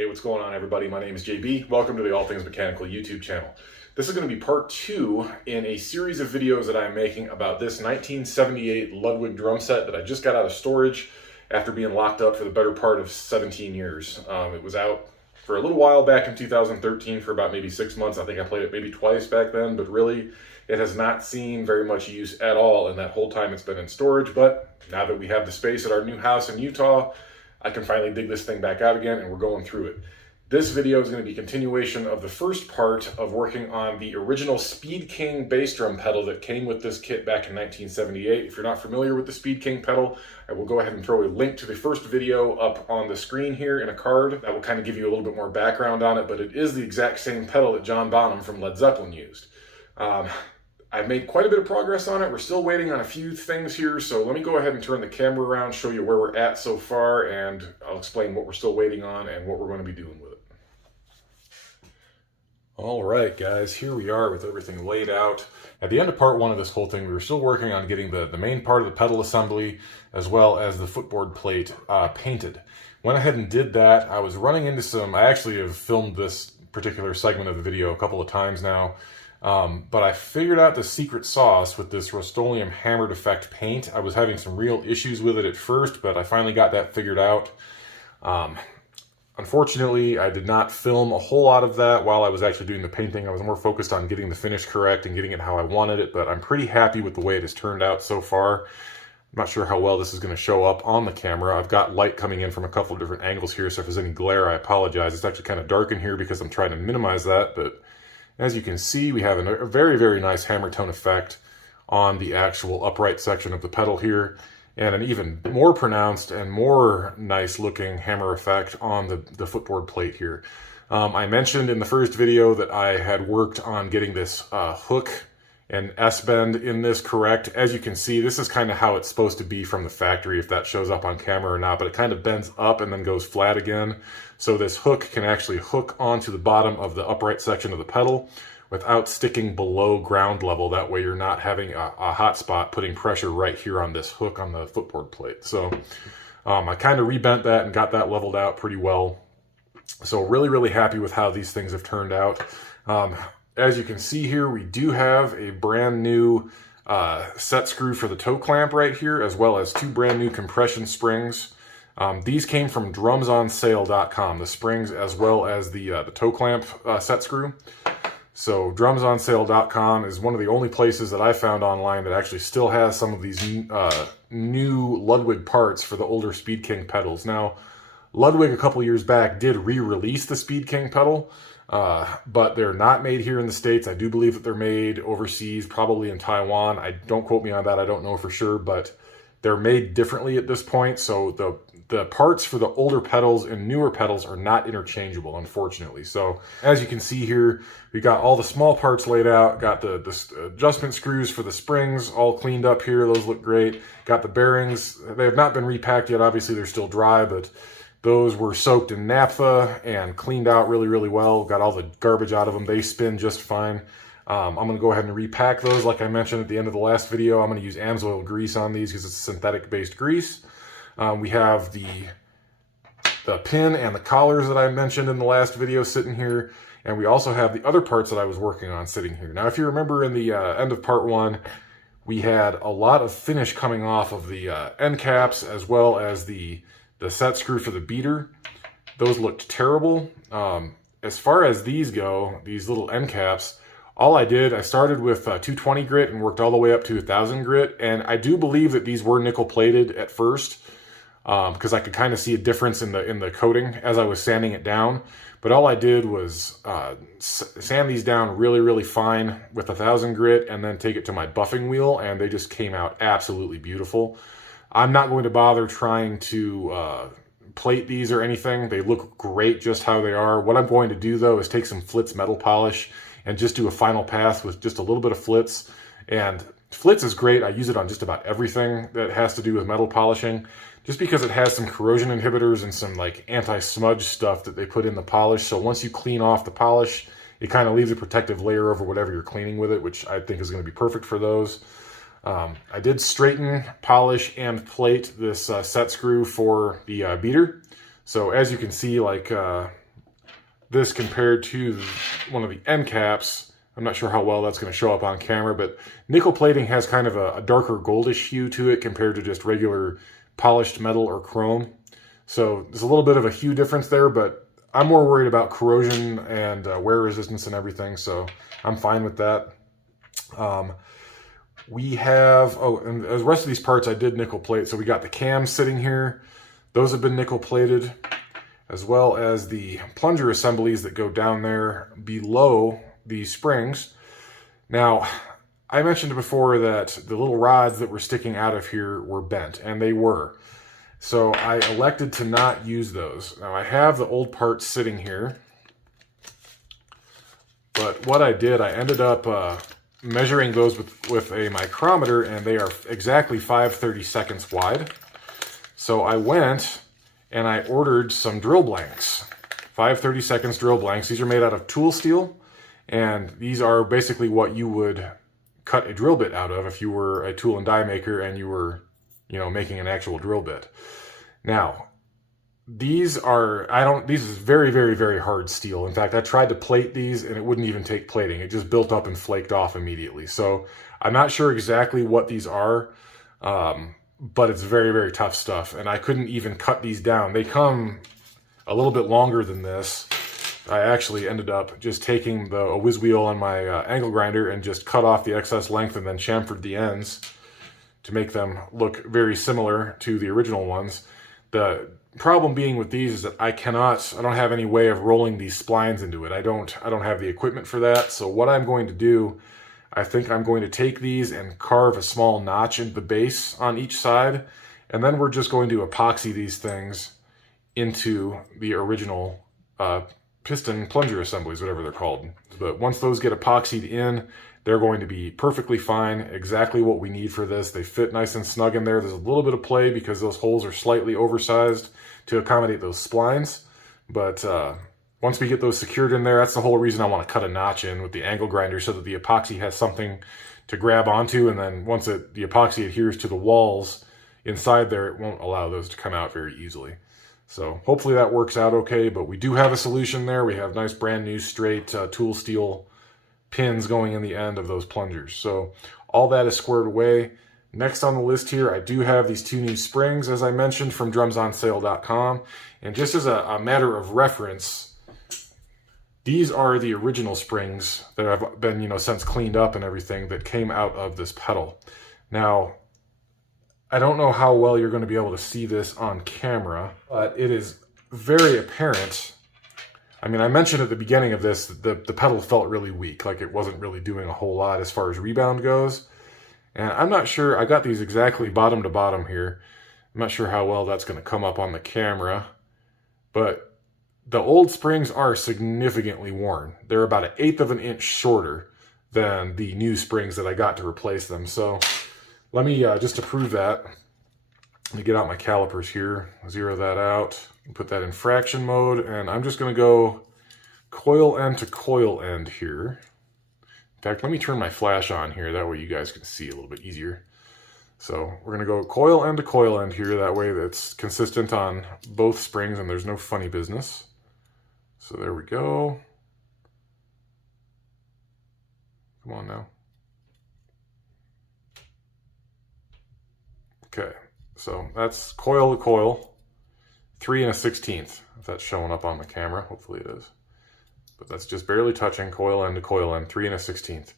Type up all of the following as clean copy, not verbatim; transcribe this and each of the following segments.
Hey, what's going on, everybody? My name is JB. Welcome to the All Things Mechanical YouTube channel. This is going to be part 2 in a series of videos that I'm making about this 1978 Ludwig drum set that I just got out of storage after being locked up for the better part of 17 years. It was out for a little while back in 2013 for about maybe 6 months. I think I played it maybe twice back then, but really it has not seen very much use at all in that whole time it's been in storage. But now that we have the space at our new house in Utah, I can finally dig this thing back out again, and we're going through it. This video is going to be a continuation of the first part of working on the original Speed King bass drum pedal that came with this kit back in 1978. If you're not familiar with the Speed King pedal, I will go ahead and throw a link to the first video up on the screen here in a card. That will kind of give you a little bit more background on it, but it is the exact same pedal that John Bonham from Led Zeppelin used. I've made quite a bit of progress on it. We're still waiting on a few things here, so let me go ahead and turn the camera around, show you where we're at so far, and I'll explain what we're still waiting on and what we're going to be doing with it. All right, guys, here we are with everything laid out. At the end of part 1 of this whole thing, we were still working on getting the main part of the pedal assembly as well as the footboard plate painted. Went ahead and did that. I was running into some, I actually have filmed this particular segment of the video a couple of times now. But I figured out the secret sauce with this Rust-Oleum hammered effect paint. I was having some real issues with it at first, but I finally got that figured out. Unfortunately, I did not film a whole lot of that while I was actually doing the painting. I was more focused on getting the finish correct and getting it how I wanted it, but I'm pretty happy with the way it has turned out so far. I'm not sure how well this is going to show up on the camera. I've got light coming in from a couple of different angles here, so if there's any glare, I apologize. It's actually kind of dark in here because I'm trying to minimize that, but as you can see, we have a very, very nice hammer tone effect on the actual upright section of the pedal here, and an even more pronounced and more nice looking hammer effect on the footboard plate here. I mentioned in the first video that I had worked on getting this hook and S-bend in this correct. As you can see, this is kind of how it's supposed to be from the factory, if that shows up on camera or not, but it kind of bends up and then goes flat again. So this hook can actually hook onto the bottom of the upright section of the pedal without sticking below ground level. That way you're not having a hot spot putting pressure right here on this hook on the footboard plate. So I kind of rebent that and got that leveled out pretty well. So really, really happy with how these things have turned out. As you can see here, we do have a brand new set screw for the toe clamp right here, as well as 2 brand new compression springs. These came from drumsonsale.com, the springs as well as the toe clamp set screw. So drumsonsale.com is one of the only places that I found online that actually still has some of these new Ludwig parts for the older Speed King pedals. Now, Ludwig a couple years back did re-release the Speed King pedal, but they're not made here in the States. I do believe that they're made overseas, probably in Taiwan. Don't quote me on that, I don't know for sure, but they're made differently at this point. So the parts for the older pedals and newer pedals are not interchangeable, unfortunately. So as you can see here, we got all the small parts laid out, got the adjustment screws for the springs all cleaned up here. Those look great. Got the bearings. They have not been repacked yet. Obviously, they're still dry, but those were soaked in naphtha and cleaned out really, really well. Got all the garbage out of them. They spin just fine. I'm going to go ahead and repack those. Like I mentioned at the end of the last video, I'm going to use AMSOIL grease on these because it's synthetic-based grease. We have the pin and the collars that I mentioned in the last video sitting here. And we also have the other parts that I was working on sitting here. Now, if you remember in the end of part 1, we had a lot of finish coming off of the end caps as well as the set screw for the beater. Those looked terrible. As far as these go, these little end caps, all I did, I started with 220 grit and worked all the way up to 1000 grit. And I do believe that these were nickel plated at first because I could kind of see a difference in the coating as I was sanding it down. But all I did was sand these down really, really fine with 1000 grit and then take it to my buffing wheel, and they just came out absolutely beautiful. I'm not going to bother trying to plate these or anything. They look great just how they are. What I'm going to do, though, is take some Flitz metal polish and just do a final pass with just a little bit of Flitz. And Flitz is great. I use it on just about everything that has to do with metal polishing, just because it has some corrosion inhibitors and some like anti-smudge stuff that they put in the polish. So once you clean off the polish, it kind of leaves a protective layer over whatever you're cleaning with it, which I think is going to be perfect for those. I did straighten, polish, and plate this set screw for the beater. So as you can see, like this compared to one of the end caps. I'm not sure how well that's going to show up on camera, but nickel plating has kind of a darker goldish hue to it compared to just regular polished metal or chrome. So there's a little bit of a hue difference there, but I'm more worried about corrosion and wear resistance and everything, so I'm fine with that. We have, and the rest of these parts I did nickel plate. So we got the cams sitting here. Those have been nickel plated, as well as the plunger assemblies that go down there below the springs. Now, I mentioned before that the little rods that were sticking out of here were bent, and they were. So I elected to not use those. Now I have the old parts sitting here, but what I did, I ended up measuring those with a micrometer, and they are exactly 5/32 wide. So I went and I ordered some drill blanks, 5/32 drill blanks. These are made out of tool steel, and these are basically what you would cut a drill bit out of if you were a tool and die maker and you were, you know, making an actual drill bit. Now, these is very, very, very hard steel. In fact, I tried to plate these and it wouldn't even take plating. It just built up and flaked off immediately. So I'm not sure exactly what these are, but it's very, very tough stuff. And I couldn't even cut these down. They come a little bit longer than this. I actually ended up just taking a whiz wheel on my angle grinder and just cut off the excess length and then chamfered the ends to make them look very similar to the original ones. The problem being with these is that I don't have any way of rolling these splines into it. I don't have the equipment for that. So what I'm going to do, I think I'm going to take these and carve a small notch into the base on each side, and then we're just going to epoxy these things into the original piston plunger assemblies, whatever they're called. But once those get epoxied in, they're going to be perfectly fine, exactly what we need for this. They fit nice and snug in there. There's a little bit of play because those holes are slightly oversized to accommodate those splines. But once we get those secured in there, that's the whole reason I want to cut a notch in with the angle grinder so that the epoxy has something to grab onto. And then once the epoxy adheres to the walls inside there, it won't allow those to come out very easily. So hopefully that works out okay, but we do have a solution there. We have nice brand new straight tool steel pins going in the end of those plungers. So all that is squared away. Next on the list here, I do have these two new springs, as I mentioned, from drumsonsale.com. And just as a matter of reference, these are the original springs that have been, you know, since cleaned up and everything that came out of this pedal. Now, I don't know how well you're going to be able to see this on camera, but it is very apparent. I mean, I mentioned at the beginning of this that the pedal felt really weak, like it wasn't really doing a whole lot as far as rebound goes. And I'm not sure, I got these exactly bottom to bottom here. I'm not sure how well that's going to come up on the camera, but the old springs are significantly worn. They're about 1/8 of an inch shorter than the new springs that I got to replace them. So let me, just to prove that, let me get out my calipers here, zero that out, put that in fraction mode, and I'm just going to go coil end to coil end here. In fact, let me turn my flash on here, that way you guys can see a little bit easier. So we're going to go coil end to coil end here, that way that's consistent on both springs and there's no funny business. So there we go. Come on now. Okay, so that's coil to coil, 3 1/16, if that's showing up on the camera. Hopefully it is. But that's just barely touching coil end to coil end, 3 1/16.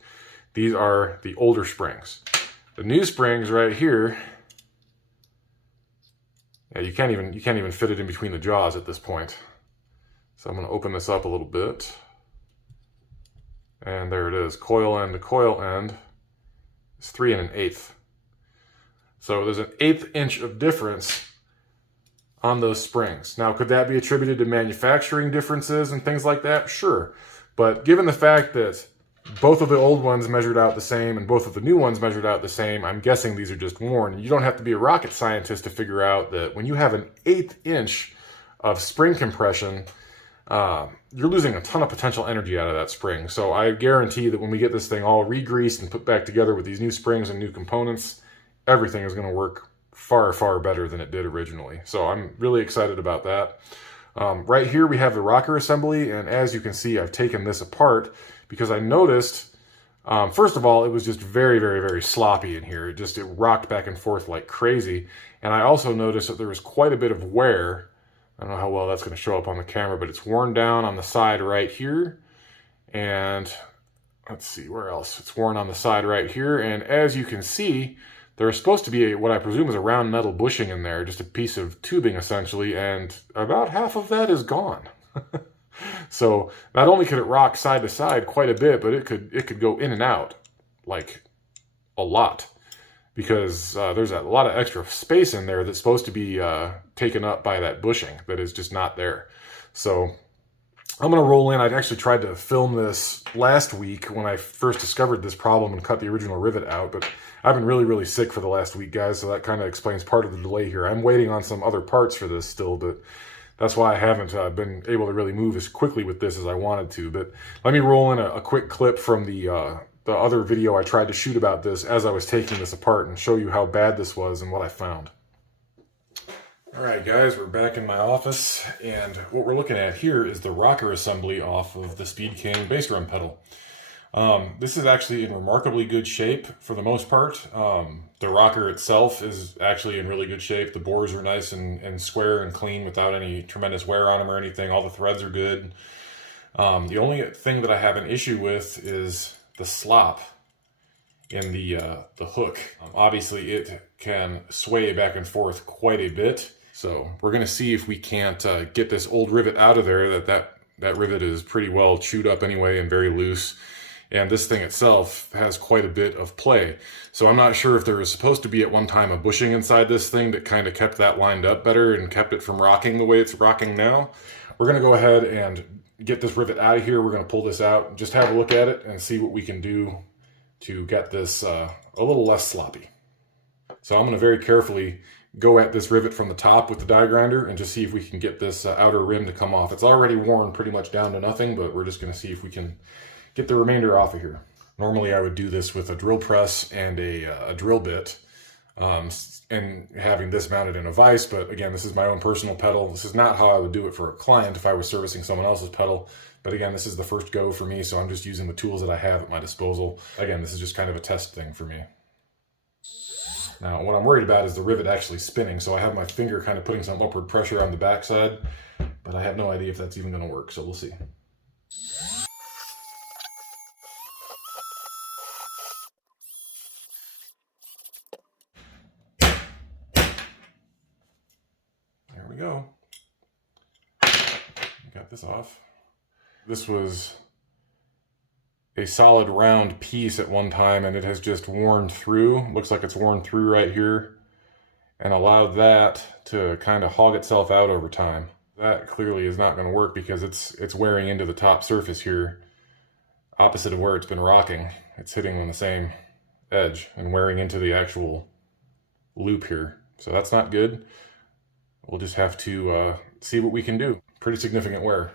These are the older springs. The new springs right here, yeah, you can't even fit it in between the jaws at this point. So I'm going to open this up a little bit. And there it is, coil end to coil end. It's 3 1/8. So there's an 1/8 inch of difference on those springs. Now, could that be attributed to manufacturing differences and things like that? Sure. But given the fact that both of the old ones measured out the same and both of the new ones measured out the same, I'm guessing these are just worn. You don't have to be a rocket scientist to figure out that when you have an 1/8 inch of spring compression, you're losing a ton of potential energy out of that spring. So I guarantee that when we get this thing all re-greased and put back together with these new springs and new components, everything is going to work far, far better than it did originally. So I'm really excited about that. Right here we have the rocker assembly, and as you can see, I've taken this apart because I noticed, first of all, it was just very, very, very sloppy in here. It rocked back and forth like crazy. And I also noticed that there was quite a bit of wear. I don't know how well that's going to show up on the camera, but it's worn down on the side right here. And let's see, where else? It's worn on the side right here. And as you can see, there's supposed to be what I presume is a round metal bushing in there, just a piece of tubing essentially, and about half of that is gone. So not only could it rock side to side quite a bit, but it could go in and out like a lot, because there's a lot of extra space in there that's supposed to be taken up by that bushing that is just not there. So I'm going to roll in. I'd actually tried to film this last week when I first discovered this problem and cut the original rivet out, but I've been really, really sick for the last week, guys, so that kind of explains part of the delay here. I'm waiting on some other parts for this still, but that's why I haven't been able to really move as quickly with this as I wanted to. But let me roll in a quick clip from the other video I tried to shoot about this as I was taking this apart and show you how bad this was and what I found. All right, guys, we're back in my office, and what we're looking at here is the rocker assembly off of the Speed King bass drum pedal. This is actually in remarkably good shape for the most part. The rocker itself is actually in really good shape. The bores are nice and square and clean without any tremendous wear on them or anything. All the threads are good. The only thing that I have an issue with is the slop in the hook. Obviously, it can sway back and forth quite a bit. So we're going to see if we can't get this old rivet out of there. That rivet is pretty well chewed up anyway and very loose. And this thing itself has quite a bit of play. So I'm not sure if there was supposed to be at one time a bushing inside this thing that kind of kept that lined up better and kept it from rocking the way it's rocking now. We're going to go ahead and get this rivet out of here. We're going to pull this out, just have a look at it and see what we can do to get this a little less sloppy. So I'm going to very carefully go at this rivet from the top with the die grinder and just see if we can get this outer rim to come off. It's already worn pretty much down to nothing, but we're just going to see if we can get the remainder off of here. Normally I would do this with a drill press and a drill bit, and having this mounted in a vise, but again, this is my own personal pedal. This is not how I would do it for a client if I was servicing someone else's pedal. But again, this is the first go for me, so I'm just using the tools that I have at my disposal. Again, this is just kind of a test thing for me. Now, what I'm worried about is the rivet actually spinning, so I have my finger kind of putting some upward pressure on the backside, but I have no idea if that's even going to work, so we'll see. There we go. Got this off. This was a solid round piece at one time, and it has just worn through. Looks like it's worn through right here and allowed that to kind of hog itself out over time. That clearly is not going to work because it's wearing into the top surface here, opposite of where it's been rocking. It's hitting on the same edge and wearing into the actual loop here. So that's not good. We'll just have to see what we can do. Pretty significant wear.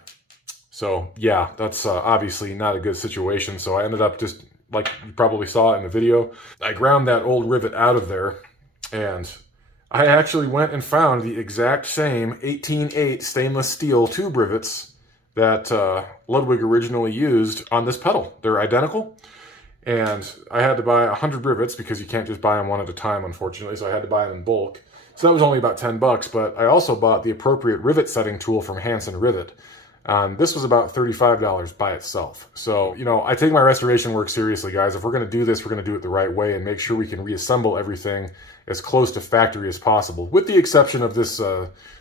So yeah, that's obviously not a good situation. So I ended up just, like you probably saw in the video, I ground that old rivet out of there, and I actually went and found the exact same 18/8 stainless steel tube rivets that Ludwig originally used on this pedal. They're identical, and I had to buy 100 rivets because you can't just buy them one at a time, unfortunately, so I had to buy them in bulk. So that was only about 10 bucks, but I also bought the appropriate rivet setting tool from Hansen Rivet. This was about $35 by itself. So, you know, I take my restoration work seriously, guys. If we're going to do this, we're going to do it the right way and make sure we can reassemble everything as close to factory as possible, with the exception of this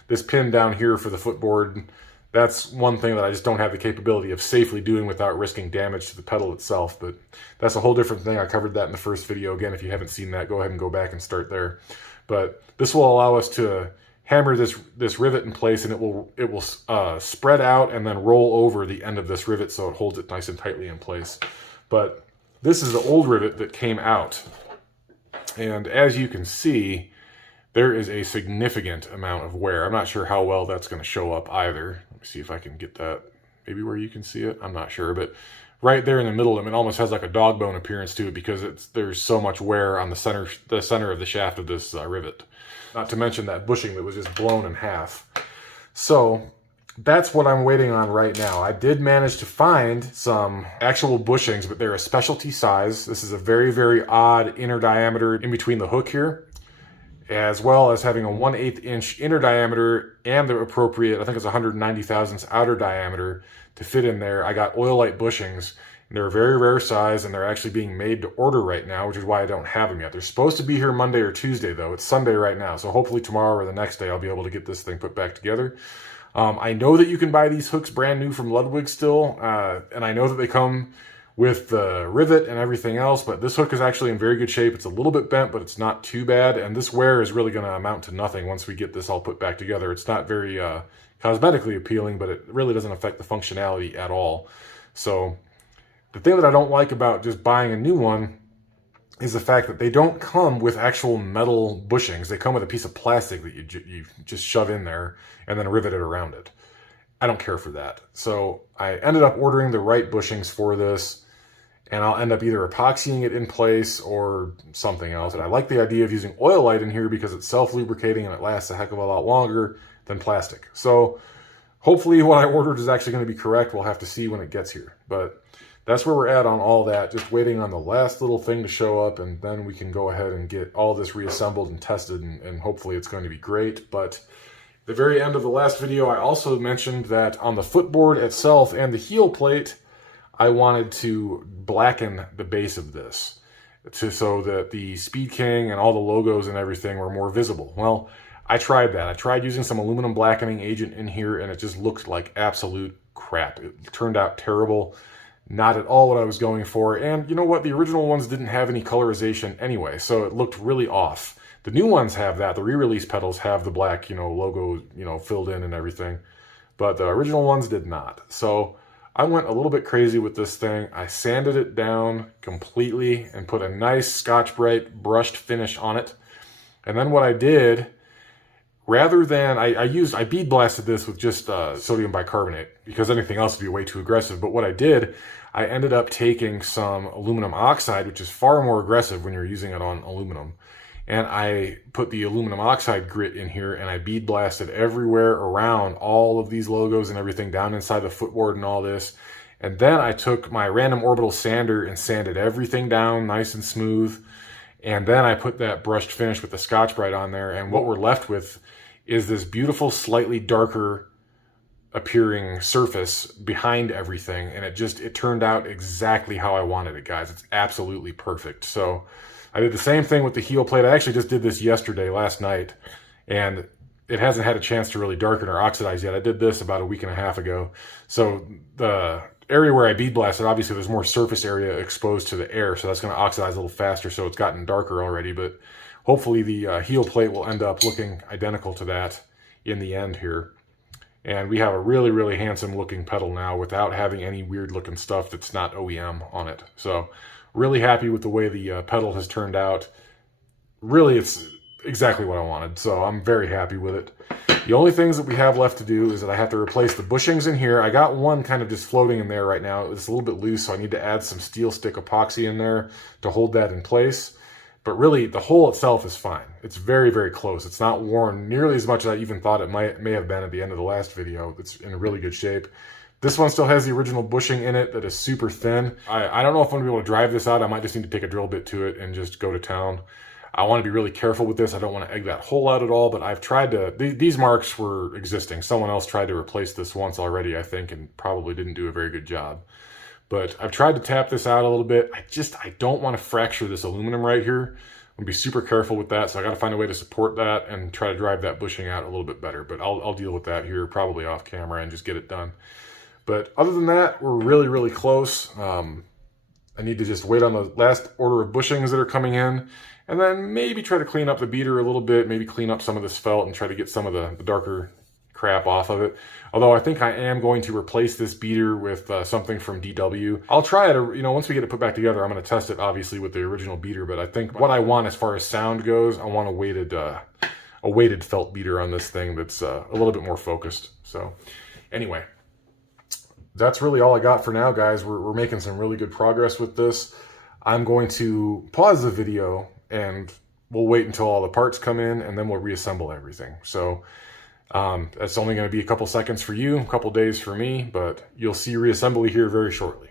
this pin down here for the footboard. That's one thing that I just don't have the capability of safely doing without risking damage to the pedal itself, but that's a whole different thing. I covered that in the first video. Again, if you haven't seen that, go ahead and go back and start there. But this will allow us to hammer this rivet in place, and it will spread out and then roll over the end of this rivet so it holds it nice and tightly in place. But this is the old rivet that came out, and as you can see, there is a significant amount of wear. I'm not sure how well that's going to show up either. Let me see if I can get that maybe where you can see it. I'm not sure, but right there in the middle of them, it almost has like a dog bone appearance to it because there's so much wear on the center of the shaft of this rivet. Not to mention that bushing that was just blown in half. So that's what I'm waiting on right now. I did manage to find some actual bushings, but they're a specialty size. This is a very, very odd inner diameter in between the hook here, as well as having a 1/8 inch inner diameter and the appropriate, I think it's 190 thousandths outer diameter to fit in there. I got oil-light bushings, and they're a very rare size, and they're actually being made to order right now, which is why I don't have them yet. They're supposed to be here Monday or Tuesday, though. It's Sunday right now, so hopefully tomorrow or the next day I'll be able to get this thing put back together. I know that you can buy these hooks brand new from Ludwig still, and I know that they come with the rivet and everything else, but this hook is actually in very good shape. It's a little bit bent, but it's not too bad, and this wear is really going to amount to nothing once we get this all put back together. It's not very cosmetically appealing, but it really doesn't affect the functionality at all. So the thing that I don't like about just buying a new one is the fact that they don't come with actual metal bushings. They come with a piece of plastic that you just shove in there and then rivet it around it. I don't care for that. So I ended up ordering the right bushings for this, and I'll end up either epoxying it in place or something else. And I like the idea of using oil light in here because it's self-lubricating and it lasts a heck of a lot longer than plastic. So hopefully what I ordered is actually going to be correct. We'll have to see when it gets here. But that's where we're at on all that, just waiting on the last little thing to show up, and then we can go ahead and get all this reassembled and tested, and hopefully it's going to be great. But the very end of the last video, I also mentioned that on the footboard itself and the heel plate, I wanted to blacken the base of this so that the Speed King and all the logos and everything were more visible. Well, I tried that. I tried using some aluminum blackening agent in here, and it just looked like absolute crap. It turned out terrible. Not at all what I was going for. And you know what? The original ones didn't have any colorization anyway, so it looked really off. The new ones have that. The re-release pedals have the black, logo, filled in and everything. But the original ones did not. So I went a little bit crazy with this thing. I sanded it down completely and put a nice Scotch-Brite brushed finish on it. And then what I did, rather than, I bead blasted this with just sodium bicarbonate because anything else would be way too aggressive. But what I did, I ended up taking some aluminum oxide, which is far more aggressive when you're using it on aluminum. And I put the aluminum oxide grit in here, and I bead blasted everywhere around all of these logos and everything down inside the footboard and all this. And then I took my random orbital sander and sanded everything down nice and smooth. And then I put that brushed finish with the Scotch-Brite on there. And what we're left with is this beautiful, slightly darker appearing surface behind everything. And it turned out exactly how I wanted it, guys. It's absolutely perfect. So I did the same thing with the heel plate. I actually just did this last night, and it hasn't had a chance to really darken or oxidize yet. I did this about a week and a half ago. So the area where I bead blasted, obviously there's more surface area exposed to the air, so that's going to oxidize a little faster, so it's gotten darker already. But hopefully the heel plate will end up looking identical to that in the end here. And we have a really, really handsome looking pedal now without having any weird looking stuff that's not OEM on it. So really happy with the way the pedal has turned out. Really, it's exactly what I wanted, so I'm very happy with it. The only things that we have left to do is that I have to replace the bushings in here. I got one kind of just floating in there right now. It's a little bit loose, so I need to add some steel stick epoxy in there to hold that in place. But really, the hole itself is fine. It's very, very close. It's not worn nearly as much as I even thought it may have been at the end of the last video. It's in really good shape. This one still has the original bushing in it that is super thin. I don't know if I'm going to be able to drive this out. I might just need to take a drill bit to it and just go to town. I want to be really careful with this. I don't want to egg that hole out at all, but I've tried to... These marks were existing. Someone else tried to replace this once already, I think, and probably didn't do a very good job. But I've tried to tap this out a little bit. I don't want to fracture this aluminum right here. I'm going to be super careful with that, so I got to find a way to support that and try to drive that bushing out a little bit better. But I'll deal with that here, probably off camera, and just get it done. But other than that, we're really, really close. I need to just wait on the last order of bushings that are coming in, and then maybe try to clean up the beater a little bit, maybe clean up some of this felt and try to get some of the darker crap off of it. Although I think I am going to replace this beater with something from DW. I'll try it, once we get it put back together, I'm going to test it obviously with the original beater, but I think what I want as far as sound goes, I want a weighted felt beater on this thing that's a little bit more focused. So anyway, that's really all I got for now, guys. We're making some really good progress with this. I'm going to pause the video and we'll wait until all the parts come in, and then we'll reassemble everything. So That's only going to be a couple seconds for you, a couple days for me, but you'll see reassembly here very shortly.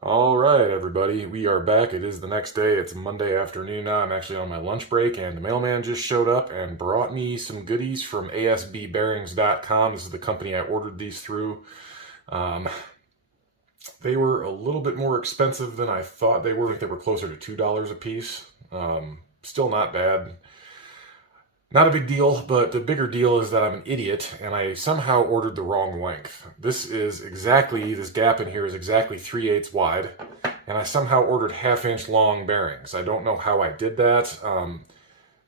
All right, everybody, we are back. It is the next day. It's Monday afternoon now. I'm actually on my lunch break, and the mailman just showed up and brought me some goodies from asbbearings.com. This is the company I ordered these through. They were a little bit more expensive than I thought they were. I think they were closer to $2 a piece. Still not bad. Not a big deal, but the bigger deal is that I'm an idiot and I somehow ordered the wrong length. This gap in here is exactly 3/8 wide, and I somehow ordered 1/2 inch long bearings. I don't know how I did that.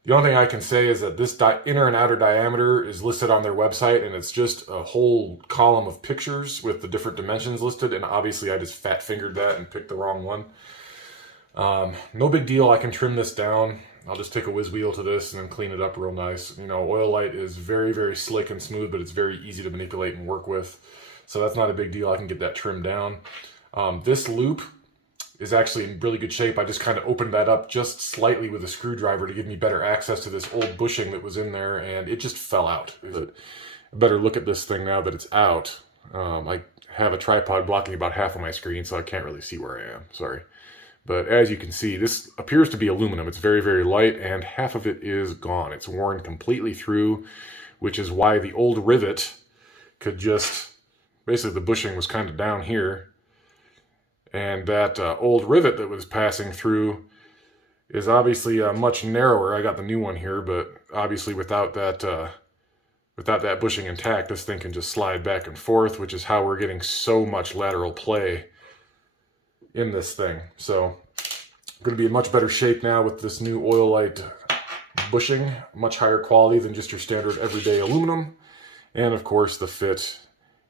The only thing I can say is that this inner and outer diameter is listed on their website, and it's just a whole column of pictures with the different dimensions listed, and obviously I just fat fingered that and picked the wrong one. No big deal, I can trim this down. I'll just take a whiz wheel to this and then clean it up real nice. You know, Oil-Lite is very, very slick and smooth, but it's very easy to manipulate and work with. So that's not a big deal. I can get that trimmed down. This loop is actually in really good shape. I just kind of opened that up just slightly with a screwdriver to give me better access to this old bushing that was in there, and it just fell out. A better look at this thing now that it's out. I have a tripod blocking about half of my screen, so I can't really see where I am. Sorry. But as you can see, this appears to be aluminum. It's very, very light, and half of it is gone. It's worn completely through, which is why the old rivet could just... Basically, the bushing was kind of down here. And that old rivet that was passing through is obviously much narrower. I got the new one here, but obviously without that bushing intact, this thing can just slide back and forth, which is how we're getting so much lateral play in this thing. So I'm going to be in much better shape now with this new Oil-Lite bushing, much higher quality than just your standard everyday aluminum. And of course the fit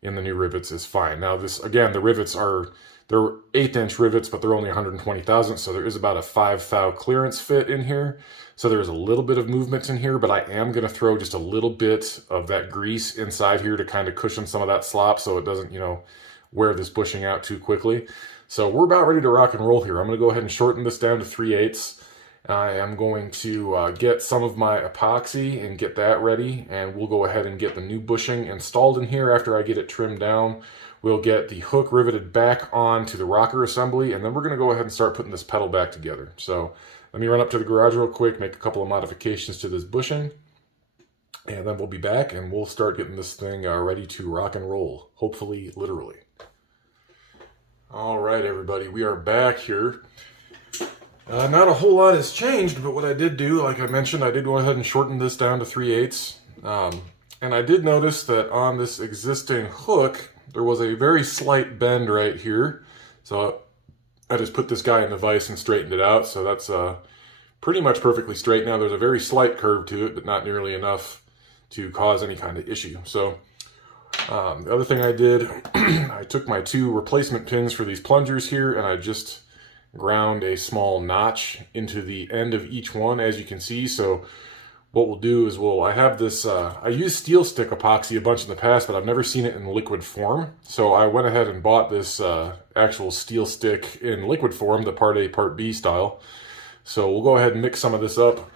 in the new rivets is fine. Now this, again, the rivets they're 1/8 rivets, but they're only 120 thousandths, so there is about a 5 thou clearance fit in here. So there's a little bit of movement in here, but I am going to throw just a little bit of that grease inside here to kind of cushion some of that slop so it doesn't, wear this bushing out too quickly. So we're about ready to rock and roll here. I'm going to go ahead and shorten this down to 3/8. I am going to get some of my epoxy and get that ready, and we'll go ahead and get the new bushing installed in here after I get it trimmed down. We'll get the hook riveted back onto the rocker assembly, and then we're going to go ahead and start putting this pedal back together. So let me run up to the garage real quick, make a couple of modifications to this bushing, and then we'll be back and we'll start getting this thing ready to rock and roll, hopefully literally. All right, everybody, we are back here. Not a whole lot has changed, but what I did do, like I mentioned, I did go ahead and shorten this down to 3/8. And I did notice that on this existing hook, there was a very slight bend right here. So I just put this guy in the vise and straightened it out. So that's pretty much perfectly straight now. There's a very slight curve to it, but not nearly enough to cause any kind of issue. So the other thing I did, I took my 2 replacement pins for these plungers here, and I just ground a small notch into the end of each one, as you can see. So what we'll do is I have this, I used steel stick epoxy a bunch in the past, but I've never seen it in liquid form. So I went ahead and bought this actual steel stick in liquid form, the Part A, Part B style. So we'll go ahead and mix some of this up,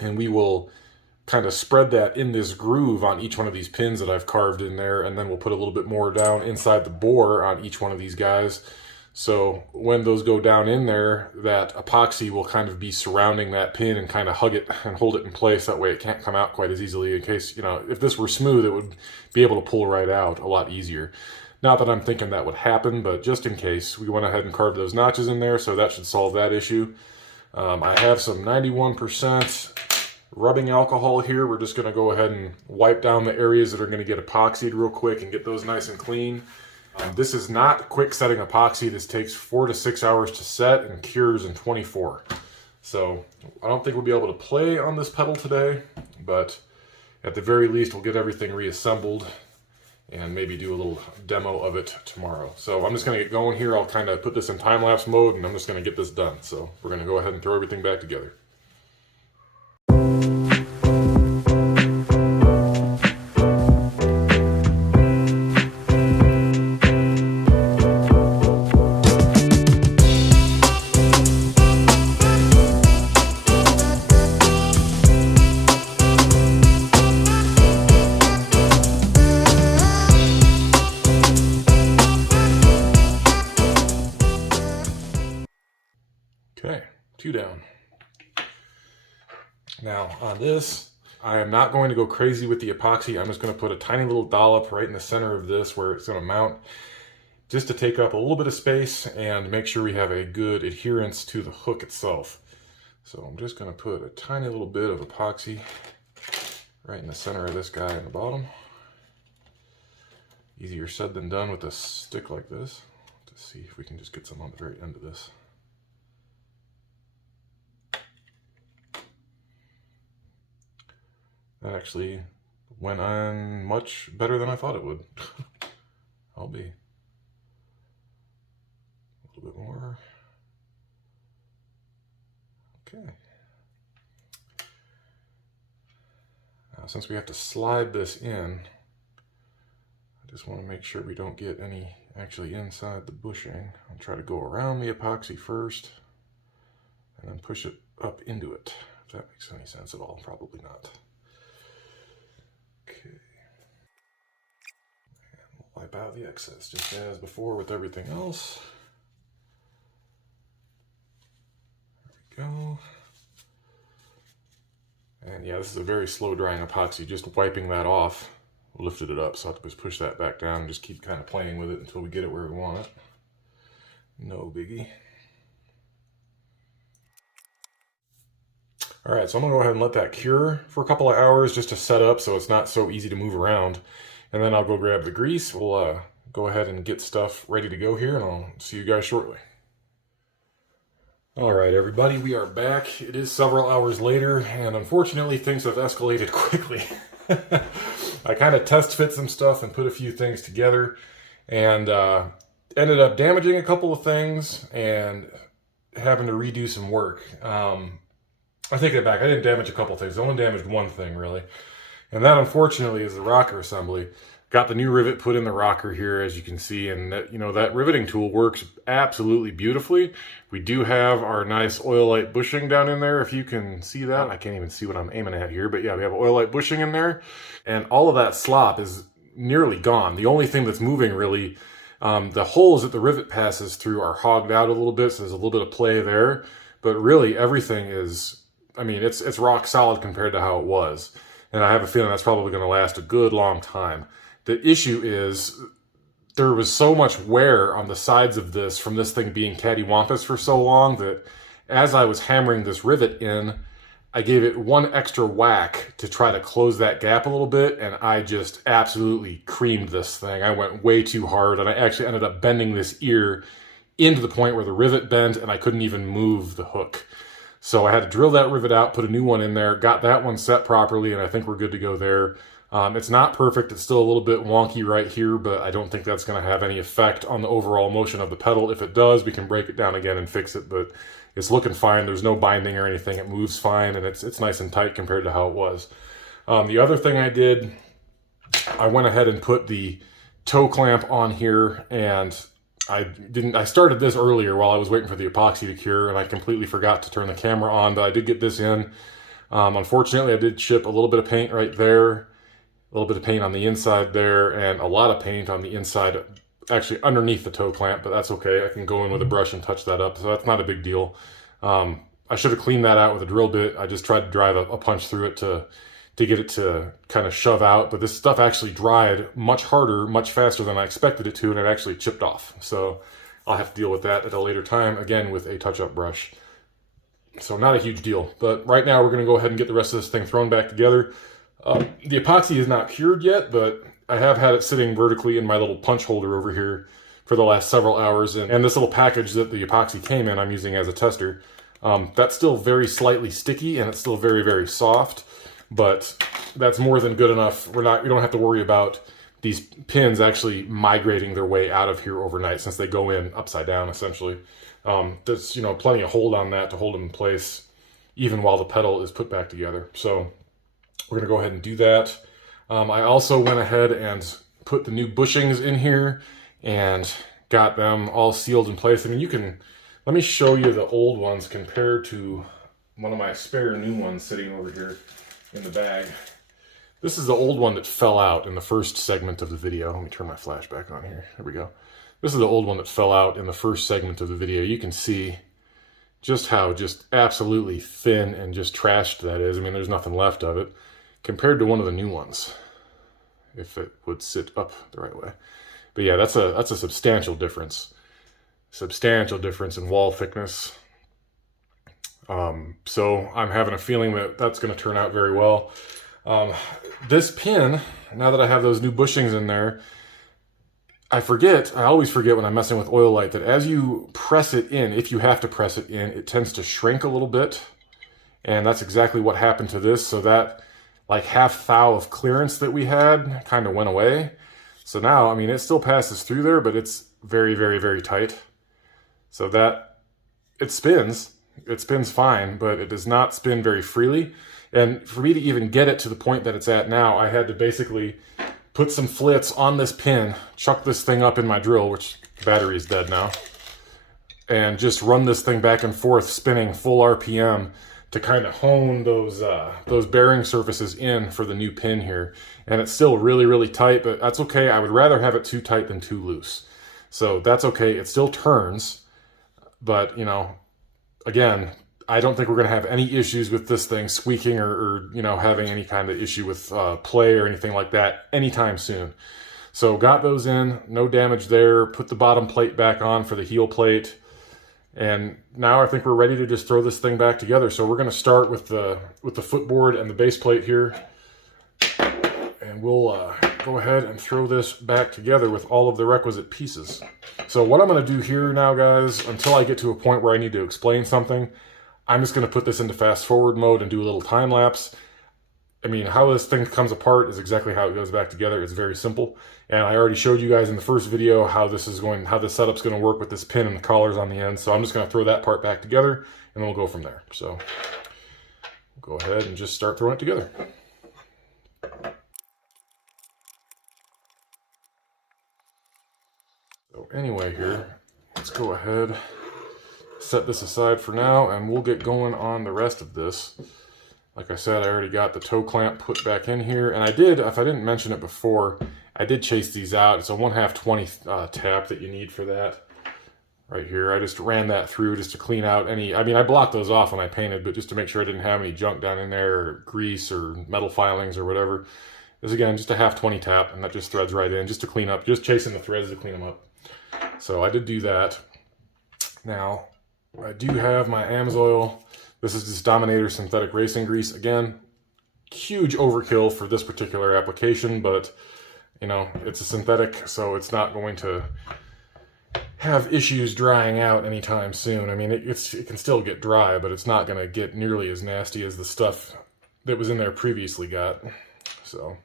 and we will kind of spread that in this groove on each one of these pins that I've carved in there, and then we'll put a little bit more down inside the bore on each one of these guys. So when those go down in there, that epoxy will kind of be surrounding that pin and kind of hug it and hold it in place. That way it can't come out quite as easily, in case, if this were smooth, it would be able to pull right out a lot easier. Not that I'm thinking that would happen, but just in case, we went ahead and carved those notches in there, so that should solve that issue. I have some 91% rubbing alcohol here. We're just going to go ahead and wipe down the areas that are going to get epoxied real quick and get those nice and clean. This is not quick setting epoxy. This takes 4 to 6 hours to set and cures in 24. So I don't think we'll be able to play on this pedal today, but at the very least we'll get everything reassembled and maybe do a little demo of it tomorrow. So I'm just going to get going here. I'll kind of put this in time-lapse mode, and I'm just going to get this done. So we're going to go ahead and throw everything back together. 2 down. Now on this, I am not going to go crazy with the epoxy. I'm just going to put a tiny little dollop right in the center of this where it's going to mount, just to take up a little bit of space and make sure we have a good adherence to the hook itself. So I'm just going to put a tiny little bit of epoxy right in the center of this guy in the bottom. Easier said than done with a stick like this. Let's see if we can just get some on the very end of this. That actually went on much better than I thought it would. I'll be a little bit more. Okay. Now, since we have to slide this in, I just want to make sure we don't get any actually inside the bushing. I'll try to go around the epoxy first and then push it up into it, if that makes any sense at all. Probably not. Okay. And we'll wipe out the excess just as before with everything else. There we go. And yeah, this is a very slow drying epoxy. Just wiping that off lifted it up, so I have to just push that back down and just keep kind of playing with it until we get it where we want it. No biggie. All right, so I'm gonna go ahead and let that cure for a couple of hours just to set up so it's not so easy to move around. And then I'll go grab the grease. We'll go ahead and get stuff ready to go here, and I'll see you guys shortly. All right, everybody, we are back. It is several hours later, and unfortunately, things have escalated quickly. I kind of test fit some stuff and put a few things together, and ended up damaging a couple of things and having to redo some work. I take it back. I didn't damage a couple of things. I only damaged one thing, really. And that, unfortunately, is the rocker assembly. Got the new rivet put in the rocker here, as you can see, and that, you know, that riveting tool works absolutely beautifully. We do have our nice oil-light bushing down in there, if you can see that. I can't even see what I'm aiming at here, but yeah, we have oil-light bushing in there, and all of that slop is nearly gone. The only thing that's moving, really, the holes that the rivet passes through are hogged out a little bit, so there's a little bit of play there, but really everything is, I mean, it's rock solid compared to how it was, and I have a feeling that's probably going to last a good long time. The issue is there was so much wear on the sides of this from this thing being cattywampus for so long that as I was hammering this rivet in, I gave it one extra whack to try to close that gap a little bit, and I just absolutely creamed this thing. I went way too hard, and I actually ended up bending this ear into the point where the rivet bent, and I couldn't even move the hook. So I had to drill that rivet out, put a new one in there, got that one set properly, and I think we're good to go there. It's not perfect. It's still a little bit wonky right here, but I don't think that's going to have any effect on the overall motion of the pedal. If it does, we can break it down again and fix it, but it's looking fine. There's no binding or anything. It moves fine, and it's nice and tight compared to how it was. The other thing I did, I went ahead and put the toe clamp on here, and I started this earlier while I was waiting for the epoxy to cure, and I completely forgot to turn the camera on, but I did get this in. Unfortunately, I did chip a little bit of paint right there, a little bit of paint on the inside there, and a lot of paint on the inside, actually underneath the toe clamp, but that's okay. I can go in with a brush and touch that up, so that's not a big deal. I should have cleaned that out with a drill bit. I just tried to drive a punch through it to get it to kind of shove out, but this stuff actually dried much harder, much faster than I expected it to, and it actually chipped off. So I'll have to deal with that at a later time, again with a touch-up brush. So not a huge deal, but right now we're going to go ahead and get the rest of this thing thrown back together. The epoxy is not cured yet, but I have had it sitting vertically in my little punch holder over here for the last several hours, and this little package that the epoxy came in I'm using as a tester. That's still very slightly sticky, and it's still very, very soft, but that's more than good enough. We don't have to worry about these pins actually migrating their way out of here overnight, since they go in upside down, essentially. There's, you know, plenty of hold on that to hold them in place, even while the pedal is put back together. So we're gonna go ahead and do that. I also went ahead and put the new bushings in here and got them all sealed in place. I mean, let me show you the old ones compared to one of my spare new ones sitting over here in the bag. This is the old one that fell out in the first segment of the video. Let me turn my flash back on here. There we go. This is the old one that fell out in the first segment of the video. You can see just how just absolutely thin and just trashed that is. I mean, there's nothing left of it compared to one of the new ones, if it would sit up the right way. But yeah, that's a substantial difference. Substantial difference in wall thickness. So I'm having a feeling that that's going to turn out very well. This pin, now that I have those new bushings in there, I always forget when I'm messing with oil light that as you press it in, if you have to press it in, it tends to shrink a little bit. And that's exactly what happened to this. So that like half thou of clearance that we had kind of went away. So now, I mean, it still passes through there, but it's very, very, very tight. So that, it spins fine, but it does not spin very freely. And for me to even get it to the point that it's at now, I had to basically put some flits on this pin, chuck this thing up in my drill, which the battery is dead now, and just run this thing back and forth, spinning full RPM to kind of hone those bearing surfaces in for the new pin here. And it's still really, really tight, but that's okay. I would rather have it too tight than too loose. So that's okay. It still turns, but you know, again, I don't think we're going to have any issues with this thing squeaking or you know, having any kind of issue with play or anything like that anytime soon. So got those in, no damage there, put the bottom plate back on for the heel plate. And now I think we're ready to just throw this thing back together. So we're going to start with the footboard and the base plate here. And we'll go ahead and throw this back together with all of the requisite pieces. So what I'm going to do here now, guys, until I get to a point where I need to explain something, I'm just going to put this into fast forward mode and do a little time lapse. I mean, how this thing comes apart is exactly how it goes back together. It's very simple. And I already showed you guys in the first video how this setup's going to work with this pin and the collars on the end. So I'm just going to throw that part back together and then we'll go from there. So we'll go ahead and just start throwing it together. So anyway here, let's go ahead, set this aside for now, and we'll get going on the rest of this. Like I said, I already got the toe clamp put back in here, and I did, if I didn't mention it before, I did chase these out. It's a 1/2 20 tap that you need for that right here. I just ran that through just to clean out any, I mean, I blocked those off when I painted, but just to make sure I didn't have any junk down in there, or grease or metal filings or whatever. This again, just a 1/2 20 tap, and that just threads right in just to clean up, just chasing the threads to clean them up. So I did do that. Now, I do have my AMSOIL. This is just Dominator synthetic racing grease. Again, huge overkill for this particular application, but you know, it's a synthetic, so it's not going to have issues drying out anytime soon. I mean, it can still get dry, but it's not going to get nearly as nasty as the stuff that was in there previously got. So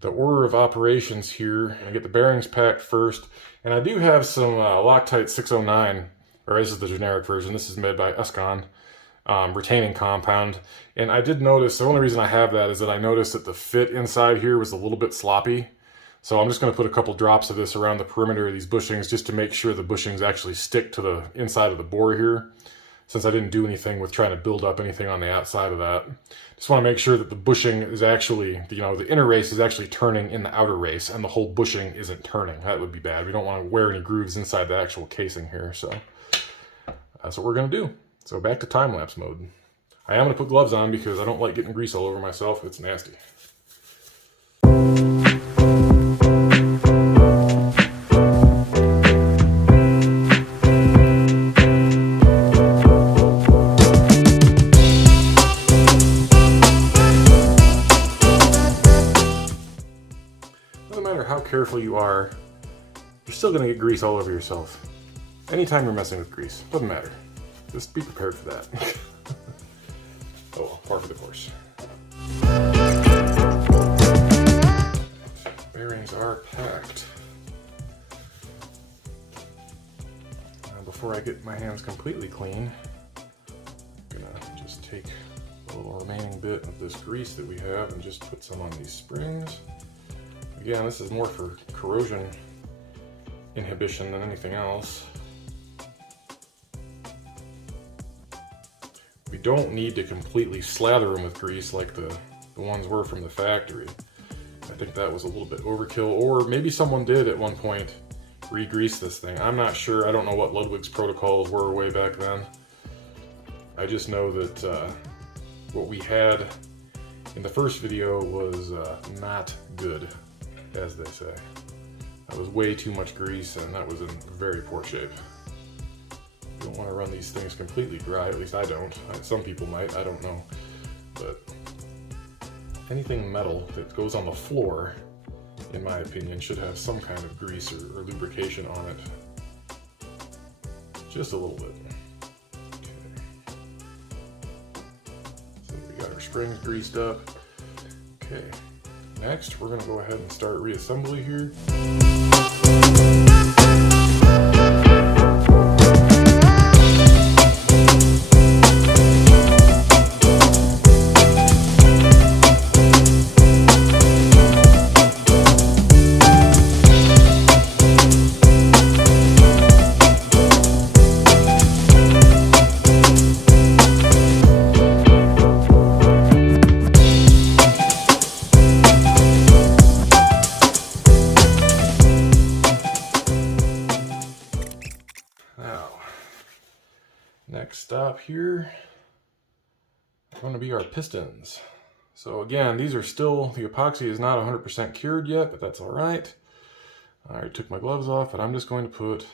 the order of operations here, I get the bearings packed first, and I do have some Loctite 609, or this is the generic version. This is made by Escon, retaining compound. And I did notice, the only reason I have that is that I noticed that the fit inside here was a little bit sloppy. So I'm just going to put a couple drops of this around the perimeter of these bushings just to make sure the bushings actually stick to the inside of the bore here, since I didn't do anything with trying to build up anything on the outside of that. Just want to make sure that the bushing is actually, you know, the inner race is actually turning in the outer race and the whole bushing isn't turning. That would be bad. We don't want to wear any grooves inside the actual casing here. So that's what we're going to do. So back to time-lapse mode. I am going to put gloves on because I don't like getting grease all over myself. It's nasty. No matter how careful you are, you're still going to get grease all over yourself. Anytime you're messing with grease, doesn't matter. Just be prepared for that. Oh well, par for the course. Bearings are packed. Now before I get my hands completely clean, I'm gonna just take a little remaining bit of this grease that we have and just put some on these springs. Again, this is more for corrosion inhibition than anything else. We don't need to completely slather them with grease like the ones were from the factory. I think that was a little bit overkill, or maybe someone did at one point re-grease this thing. I'm not sure. I don't know what Ludwig's protocols were way back then. I just know that what we had in the first video was not good, as they say. That was way too much grease, and that was in very poor shape. You don't want to run these things completely dry, at least I don't. Some people might, I don't know. But anything metal that goes on the floor, in my opinion, should have some kind of grease or lubrication on it. Just a little bit. Okay. So we got our springs greased up. Okay. Next, we're going to go ahead and start reassembly here. Next stop here are going to be our pistons. So again, these are still, the epoxy is not 100% cured yet, but that's all right. I already took my gloves off, but I'm just going to put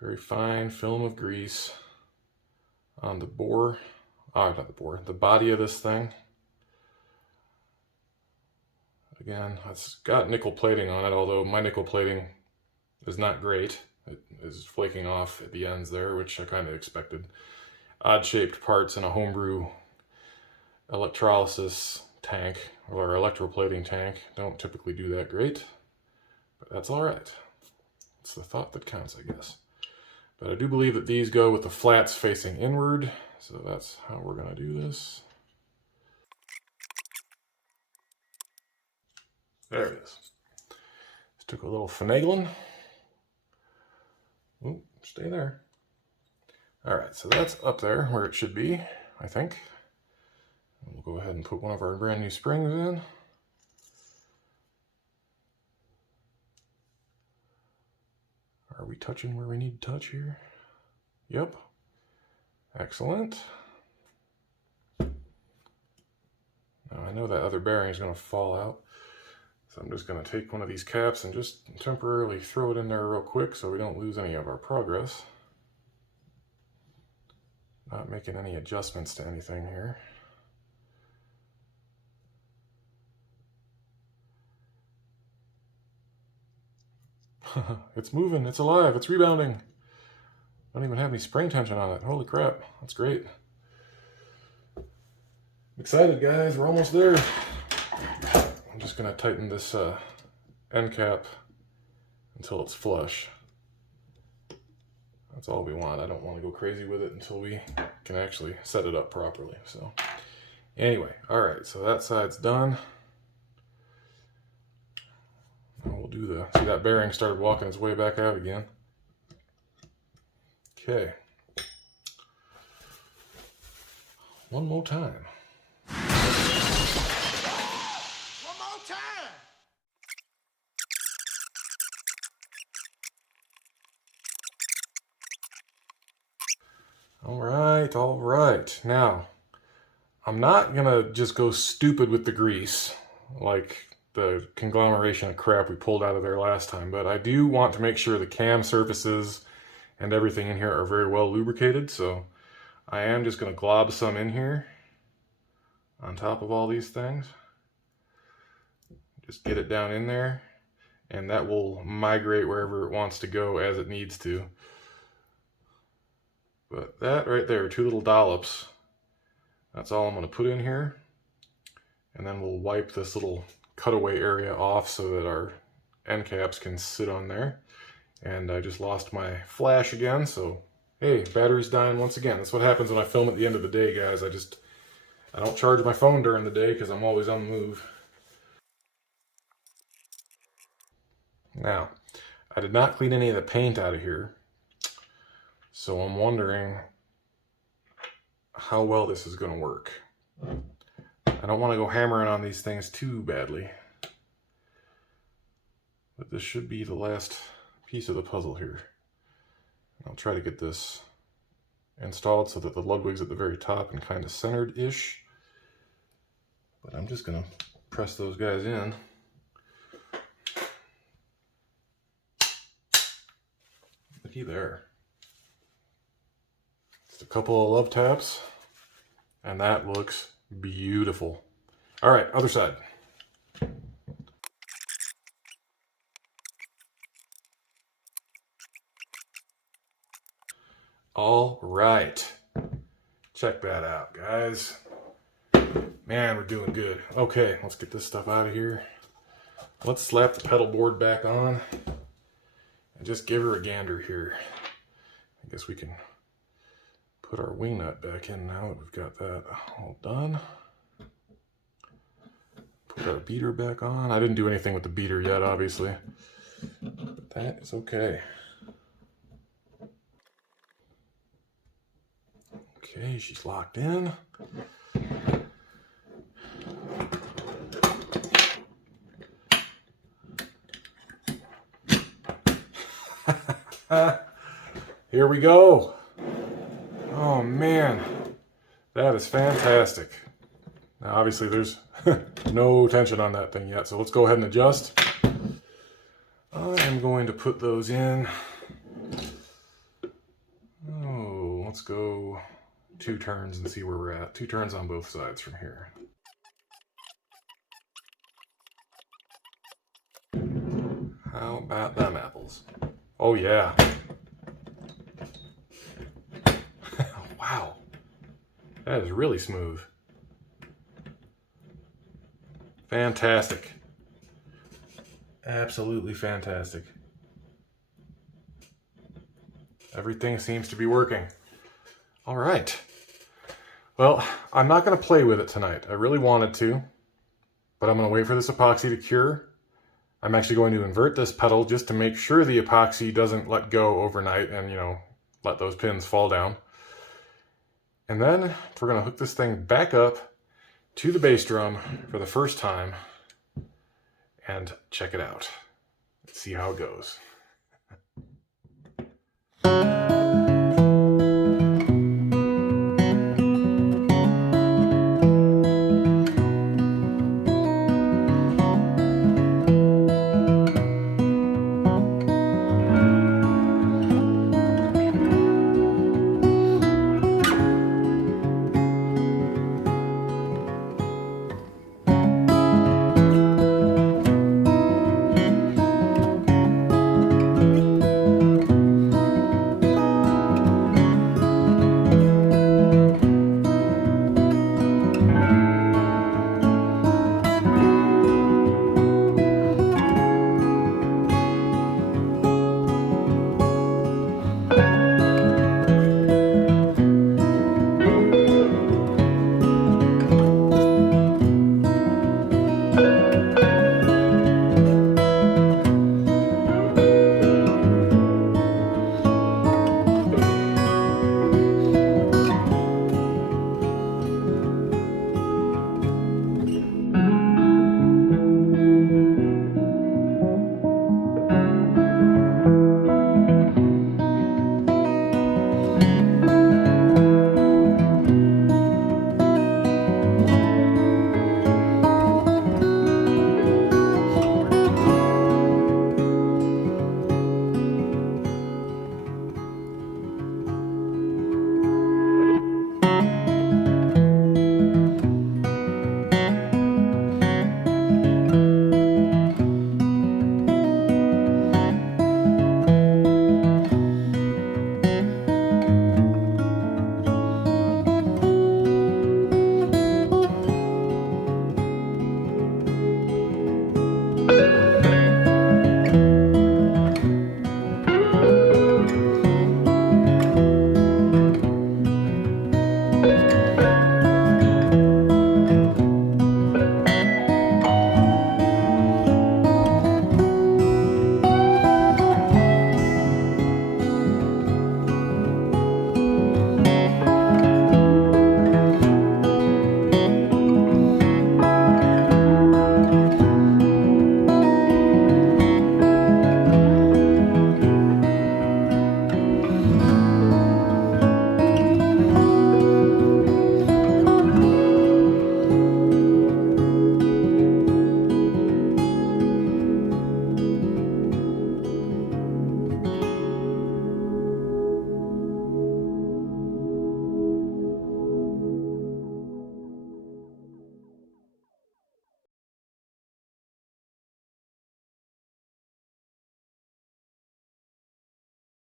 very fine film of grease on the bore, not the bore, the body of this thing. Again, it's got nickel plating on it, although my nickel plating is not great. It is flaking off at the ends there, which I kind of expected. Odd-shaped parts in a homebrew electrolysis tank or electroplating tank don't typically do that great, but that's all right. It's the thought that counts, I guess. But I do believe that these go with the flats facing inward, so that's how we're going to do this. There it is. Just took a little finagling. Ooh, stay there. All right, so that's up there where it should be, I think. We'll go ahead and put one of our brand new springs in. Are we touching where we need to touch here? Yep. Excellent. Now I know that other bearing is going to fall out. So I'm just going to take one of these caps and just temporarily throw it in there real quick so we don't lose any of our progress. Not making any adjustments to anything here. It's moving, it's alive, it's rebounding. I don't even have any spring tension on it. Holy crap, that's great. I'm excited, guys, we're almost there. I'm just going to tighten this end cap until it's flush. That's all we want. I don't want to go crazy with it until we can actually set it up properly. So anyway, all right, so that side's done. Now we'll do the, see that bearing started walking its way back out again. Okay. One more time. All right. Now, I'm not gonna just go stupid with the grease, like the conglomeration of crap we pulled out of there last time, but I do want to make sure the cam surfaces and everything in here are very well lubricated, so I am just gonna glob some in here on top of all these things. Just get it down in there, and that will migrate wherever it wants to go as it needs to. But that right there, 2 little dollops, that's all I'm going to put in here. And then we'll wipe this little cutaway area off so that our end caps can sit on there. And I just lost my flash again, so hey, battery's dying once again. That's what happens when I film at the end of the day, guys. I don't charge my phone during the day because I'm always on the move. Now, I did not clean any of the paint out of here. So I'm wondering how well this is going to work. I don't want to go hammering on these things too badly. But this should be the last piece of the puzzle here. I'll try to get this installed so that the Ludwig's at the very top and kind of centered-ish. But I'm just gonna press those guys in. Looky there. Just a couple of love taps, and that looks beautiful. All right, other side. All right. Check that out, guys. Man, we're doing good. Okay, let's get this stuff out of here. Let's slap the pedal board back on and just give her a gander here. I guess we can put our wing nut back in now that we've got that all done. Put our beater back on. I didn't do anything with the beater yet, obviously, but that is okay. Okay, she's locked in. Here we go. Oh man, that is fantastic. Now obviously there's no tension on that thing yet, so let's go ahead and adjust. I am going to put those in. Oh, let's go 2 turns and see where we're at. 2 turns on both sides from here. How about them apples? Oh yeah. Wow. That is really smooth. Fantastic. Absolutely fantastic. Everything seems to be working. All right. Well, I'm not going to play with it tonight. I really wanted to, but I'm going to wait for this epoxy to cure. I'm actually going to invert this pedal just to make sure the epoxy doesn't let go overnight and, you know, let those pins fall down. And then we're going to hook this thing back up to the bass drum for the first time and check it out. Let's see how it goes.